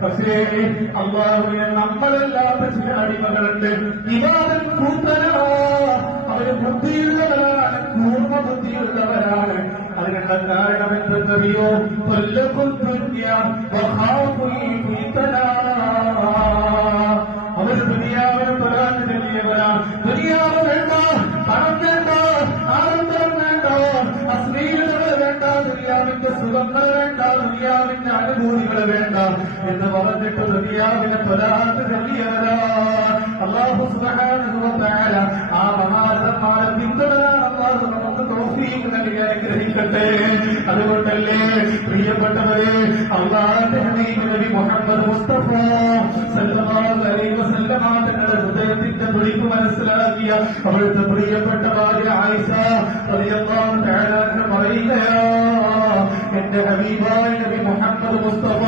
പക്ഷേ അള്ളാഹുവിനെ നമ്മളല്ലാത്ത ചില അടിമകളുണ്ട്. ഇവാദൻ കൂത്തനാ, അവര് ബുദ്ധിയുള്ളവരാണ്, പൂർണ്ണ ബുദ്ധിയുള്ളവരാണ്. അതിനുള്ള കാരണം എന്തെന്നറിയോ? അവര് ദുനിയാവിനെ തൊഴാൻ ചെല്ലിയവരാണ്. ദുനിയാവ് വേണ്ട, പണം വേണ്ട, ആനന്ദം വേണ്ട, അശ്ലീലതകൾ വേണ്ട, ദുനിയാവിന്റെ സുഖങ്ങൾ വേണ്ട, ദുനിയാവിന്റെ അനുഭൂതികൾ വേണ്ട എന്ന് പറഞ്ഞിട്ട് ദുനിയാവിനെ തൊഴാൻ ചെല്ലിയവരാ. അല്ലാഹു സുബ്ഹാനഹു വ തആല ആ മഹാരഥന്മാരെ പിന്തുടരാൻ അല്ലാഹു നമുക്ക് തൗഫീഖ് നൽകി അനുഗ്രഹിക്കട്ടെ. അതുകൊണ്ടല്ലേ പ്രിയപ്പെട്ടവരെ, അല്ലാഹുവിന്റെ ഹബീബ് നബി മുഹമ്മദ് മുസ്തഫ സല്ലല്ലാഹു അലൈഹി വസല്ലമ തങ്ങളുടെ ഹൃദയത്തിന്റെ തുടിപ്പ് മനസ്സിലാക്കിയ അവിടുത്തെ പ്രിയപ്പെട്ട ഭാര്യ ആയിഷ റളിയല്ലാഹു തആല പറയുകയാ, എന്റെ ഹബീബായ നബി മുഹമ്മദ് മുസ്തഫ